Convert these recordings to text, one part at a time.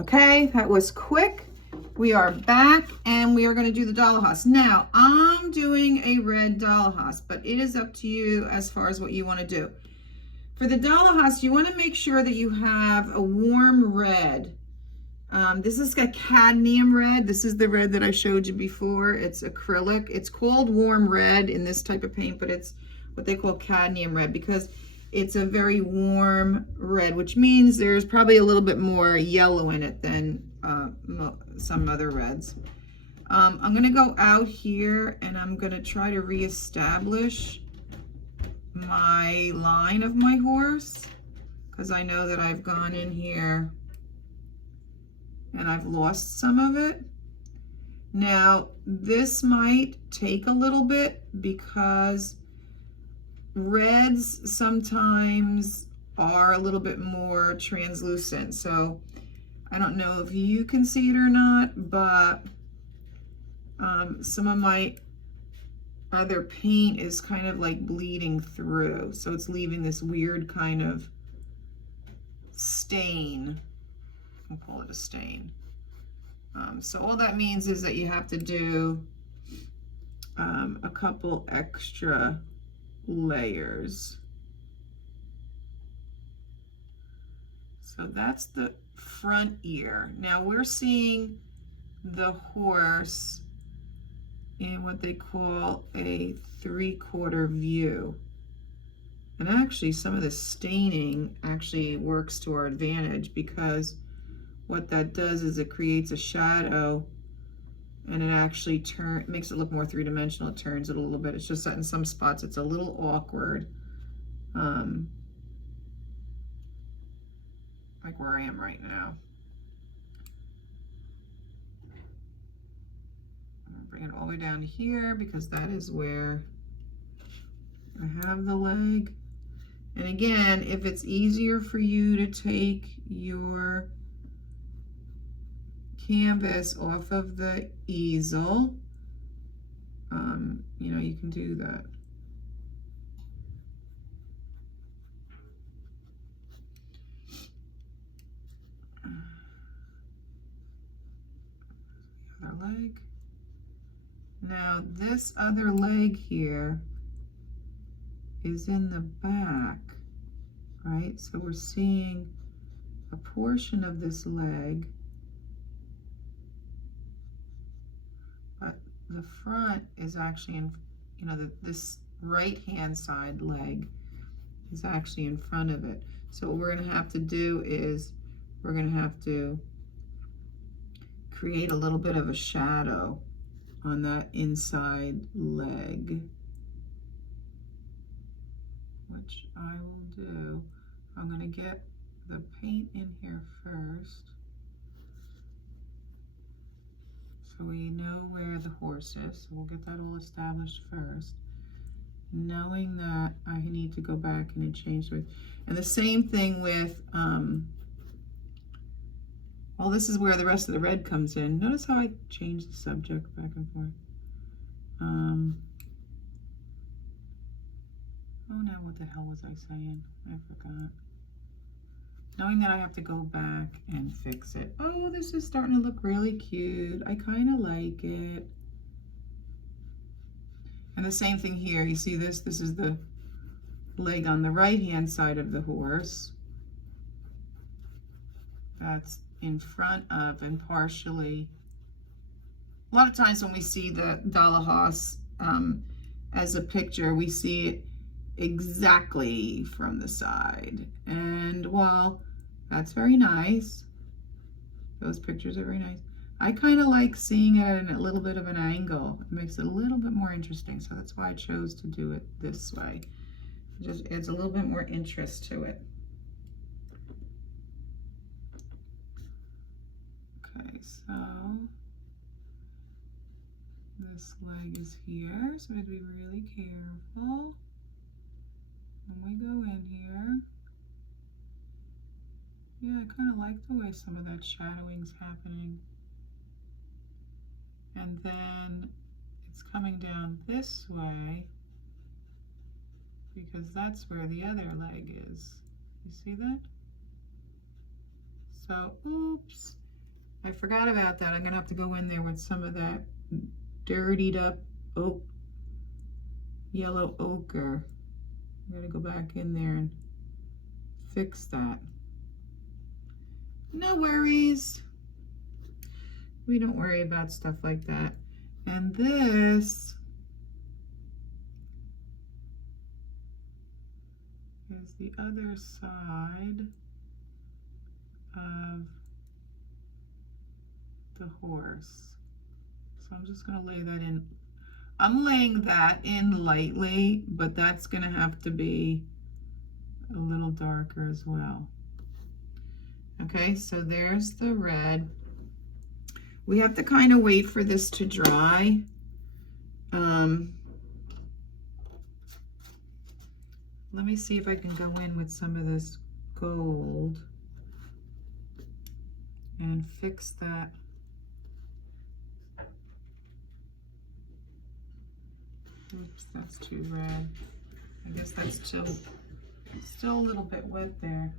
Okay, that was quick. We are back and we are going to do the Dollhouse. Now, I'm doing a red Dollhouse, but it is up to you as far as what you want to do. For the Dollhouse, you want to make sure that you have a warm red. This is a cadmium red. This is the red that I showed you before. It's acrylic. It's called warm red in this type of paint, but it's what they call cadmium red because it's a very warm red, which means there's probably a little bit more yellow in it than some other reds. I'm going to go out here and I'm going to try to reestablish my line of my horse because I know that I've gone in here and I've lost some of it. Now, this might take a little bit because reds sometimes are a little bit more translucent. So I don't know if you can see it or not, but some of my other paint is kind of like bleeding through. So it's leaving this weird kind of stain. I'll call it a stain. So all that means is that you have to do a couple extra layers. So that's the front ear. Now we're seeing the horse in what they call a 3/4 view. And actually some of the staining actually works to our advantage because what that does is it creates a shadow and it actually makes it look more three-dimensional. It turns it a little bit. It's just that in some spots it's a little awkward. Like where I am right now. I'm gonna bring it all the way down here because that is where I have the leg. And again, if it's easier for you to take your canvas off of the easel, you know, you can do that. Other leg. Now this other leg here is in the back, right? So we're seeing a portion of this leg, but the front is actually in, you know, this right-hand side leg is actually in front of it. So what we're going to have to do is we're going to have to create a little bit of a shadow on that inside leg, which I will do. I'm going to get the paint in here first so we know where the horse is. So we'll get that all established first, knowing that I need to go back and change it. And the same thing with, well, this is where the rest of the red comes in. Notice how I change the subject back and forth. Oh no, what the hell was I saying? I forgot. Knowing that I have to go back and fix it. Oh, this is starting to look really cute. I kind of like it. And the same thing here. You see this? This is the leg on the right-hand side of the horse. That's in front of and partially. A lot of times when we see the Dollhouse as a picture, we see it exactly from the side. And while that's very nice, those pictures are very nice, I kind of like seeing it at a little bit of an angle. It makes it a little bit more interesting. So that's why I chose to do it this way. It just adds a little bit more interest to it. Okay, so this leg is here, so we have to be really careful when we go in here. Yeah, I kind of like the way some of that shadowing's happening. And then it's coming down this way because that's where the other leg is. You see that? So, oops. I forgot about that. I'm gonna have to go in there with some of that dirtied up oak, yellow ochre. I'm gonna go back in there and fix that. No worries. We don't worry about stuff like that. And this is the other side of the horse. So I'm just gonna lay that in. I'm laying that in lightly, but that's gonna have to be a little darker as well. Okay, so there's the red. We have to kind of wait for this to dry. Let me see if I can go in with some of this gold and fix that. Oops, that's too red. I guess that's still a little bit wet there.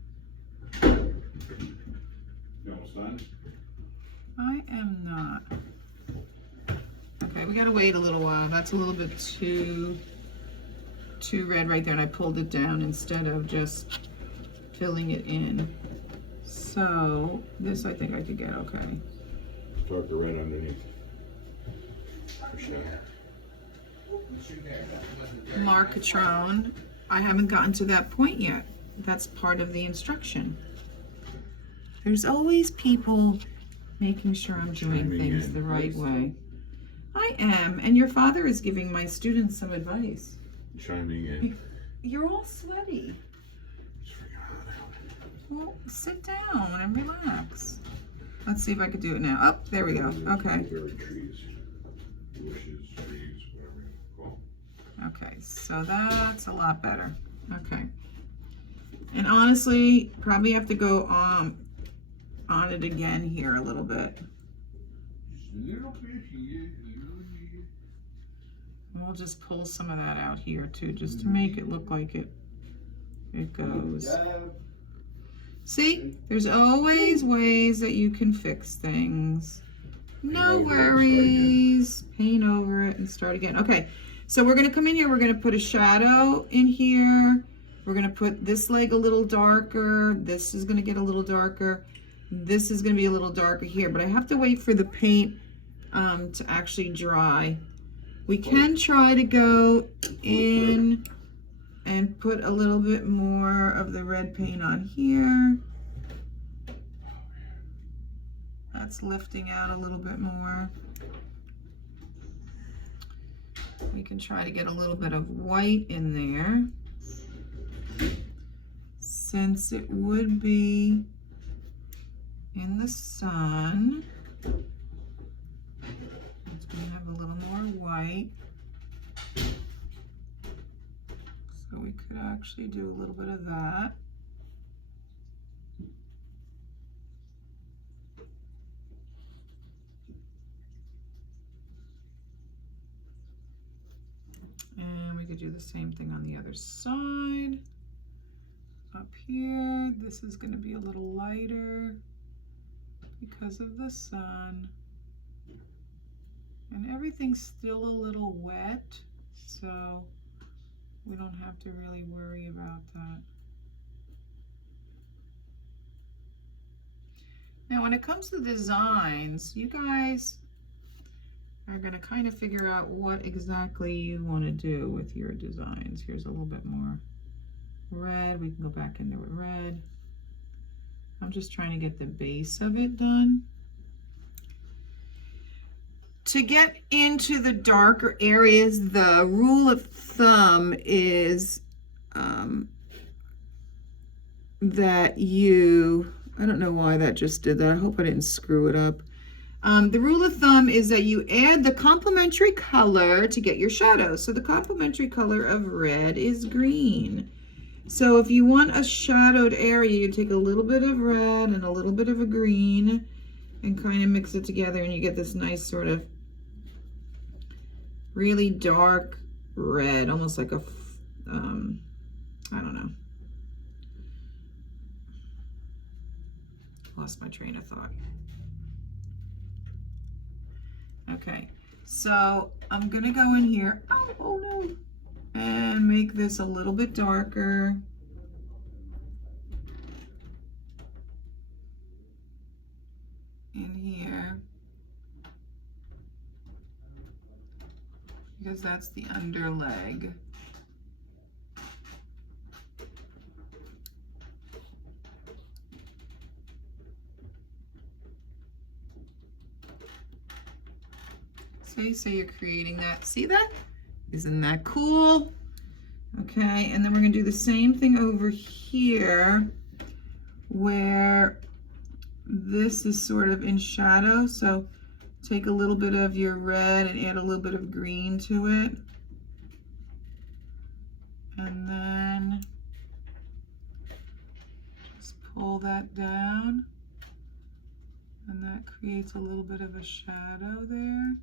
You almost done? I am not. Okay, we gotta wait a little while. That's a little bit too red right there, and I pulled it down instead of just filling it in. So this I think I could get okay. Start the red underneath. For sure. Markatron. I haven't gotten to that point yet. That's part of the instruction. There's always people making sure I'm doing things the right way. I am, and your father is giving my students some advice. Chiming in. You're all sweaty. Just figure that out. Well, sit down and relax. Let's see if I could do it now. Oh, there we go. Okay. Very trees, bushes, trees, whatever you call them. Okay, so that's a lot better. Okay. And honestly, probably have to go on it again here a little bit. And we'll just pull some of that out here too, just to make it look like it goes. See, there's always ways that you can fix things. No worries. Paint over it and start again. Okay, so we're gonna come in here, we're gonna put a shadow in here. We're gonna put this leg a little darker. This is gonna get a little darker. This is gonna be a little darker here, but I have to wait for the paint to actually dry. We can try to go in and put a little bit more of the red paint on here. That's lifting out a little bit more. We can try to get a little bit of white in there, since it would be in the sun. It's going to have a little more white. So we could actually do a little bit of that. And we could do the same thing on the other side. Up here, this is going to be a little lighter because of the sun. And everything's still a little wet, so we don't have to really worry about that. Now, when it comes to designs, you guys are going to kind of figure out what exactly you want to do with your designs. Here's a little bit more red. We can go back in there with red. I'm just trying to get the base of it done. To get into the darker areas, the rule of thumb is that you, I don't know why that just did that. I hope I didn't screw it up. The rule of thumb is that you add the complementary color to get your shadows. So the complementary color of red is green. So if you want a shadowed area, you take a little bit of red and a little bit of a green and kind of mix it together, and you get this nice sort of really dark red, almost like a, I don't know. Lost my train of thought. Okay, so I'm gonna go in here, oh no, and make this a little bit darker. In here. Because that's the under leg. See, so you're creating that. See that? Isn't that cool? Okay, and then we're gonna do the same thing over here where this is sort of in shadow. So take a little bit of your red and add a little bit of green to it. And then just pull that down. And that creates a little bit of a shadow there.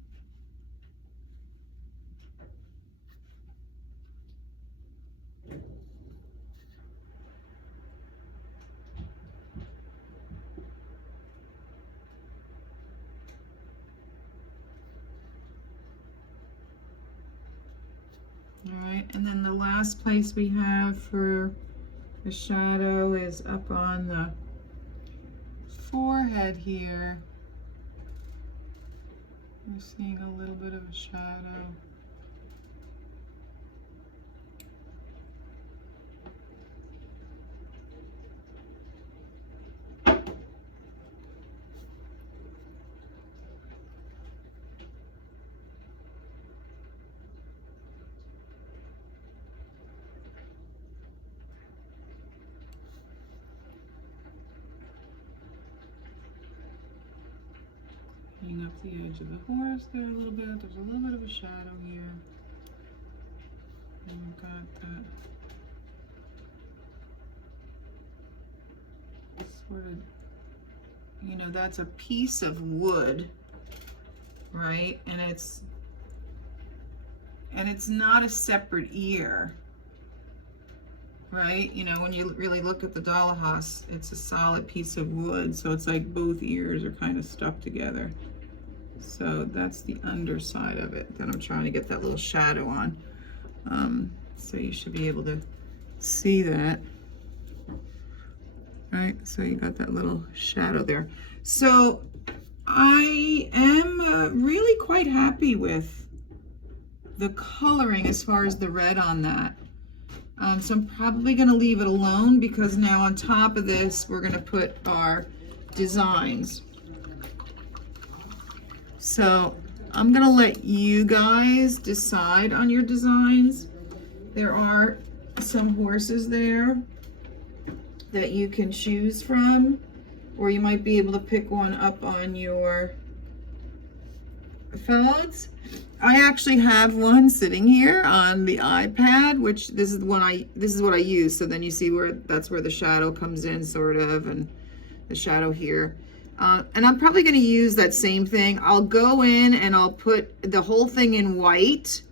All right, and then the last place we have for the shadow is up on the forehead here. We're seeing a little bit of a shadow. Bring up the edge of the horse there a little bit. There's a little bit of a shadow here. And we've got that sort of, you know, that's a piece of wood, right? And it's not a separate ear, right? You know, when you really look at the Dollhouse, it's a solid piece of wood, so it's like both ears are kind of stuck together. So that's the underside of it that I'm trying to get that little shadow on. So you should be able to see that. Right, so you got that little shadow there. So I am really quite happy with the coloring as far as the red on that. So I'm probably gonna leave it alone because now on top of this, we're gonna put our designs. So I'm gonna let you guys decide on your designs. There are some horses there that you can choose from, or you might be able to pick one up on your phones. I actually have one sitting here on the iPad, which this is what I use. So then you see where that's where the shadow comes in, sort of, and the shadow here. And I'm probably going to use that same thing. I'll go in and I'll put the whole thing in white.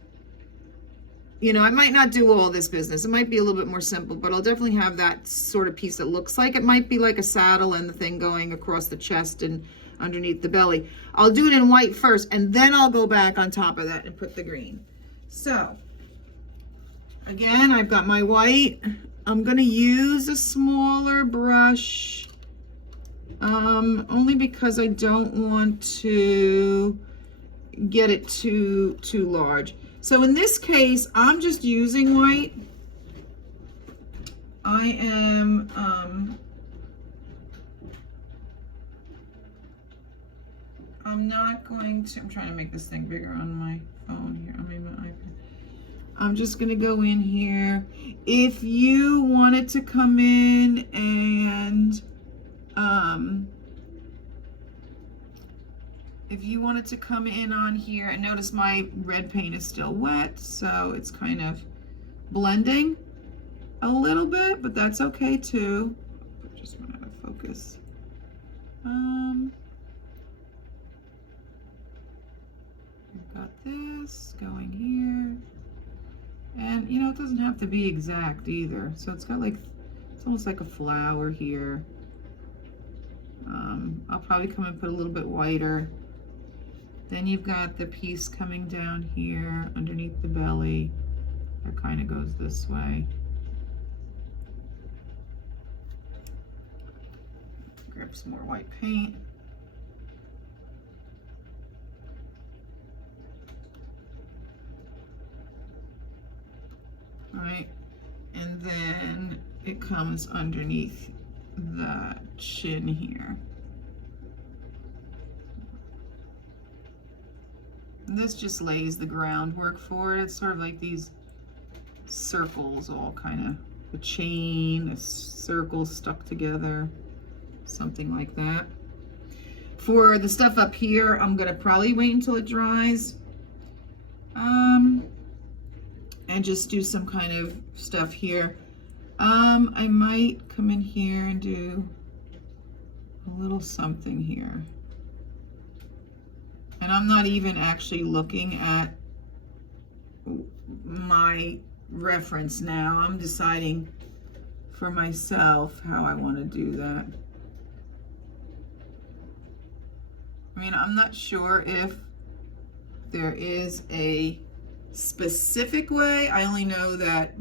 You know, I might not do all this business. It might be a little bit more simple, but I'll definitely have that sort of piece that looks like it might be like a saddle and the thing going across the chest and underneath the belly. I'll do it in white first, and then I'll go back on top of that and put the green. So, again, I've got my white. I'm going to use a smaller brush. Only because I don't want to get it too large. So in this case, I'm just using white. I am I'm not going to, I'm trying to make this thing bigger on my phone here. I mean my iPad. I'm just gonna go in here. If you wanted to come in and if you wanted to come in on here, and notice my red paint is still wet, so it's kind of blending a little bit, but that's okay too. Just went out of focus. We've got this going here, and you know, it doesn't have to be exact either. So it's got like, it's almost like a flower here. I'll probably come and put a little bit whiter Then you've got the piece coming down here underneath the belly. It kind of goes this way. Grab some more white paint. All right, and then it comes underneath the chin here. And this just lays the groundwork for it. It's sort of like these circles, all kind of a chain, a circle stuck together, something like that. For the stuff up here, I'm gonna probably wait until it dries. And just do some kind of stuff here. I might come in here and do a little something here. And I'm not even actually looking at my reference now. I'm deciding for myself how I want to do that. I mean, I'm not sure if there is a specific way. I only know that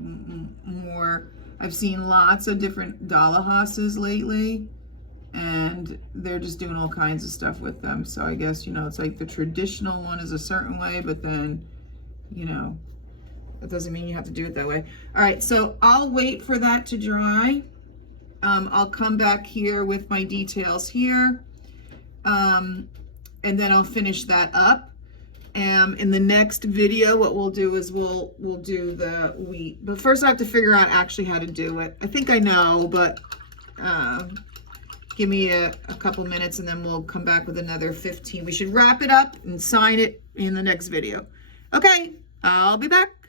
I've seen lots of different Dollahouses lately, and they're just doing all kinds of stuff with them. So I guess, you know, it's like the traditional one is a certain way, but then, you know, that doesn't mean you have to do it that way. All right, so I'll wait for that to dry. I'll come back here with my details here, and then I'll finish that up. In the next video, what we'll do is we'll do the wheat. But first I have to figure out actually how to do it. I think I know, but give me a couple minutes and then we'll come back with another 15. We should wrap it up and sign it in the next video. Okay, I'll be back.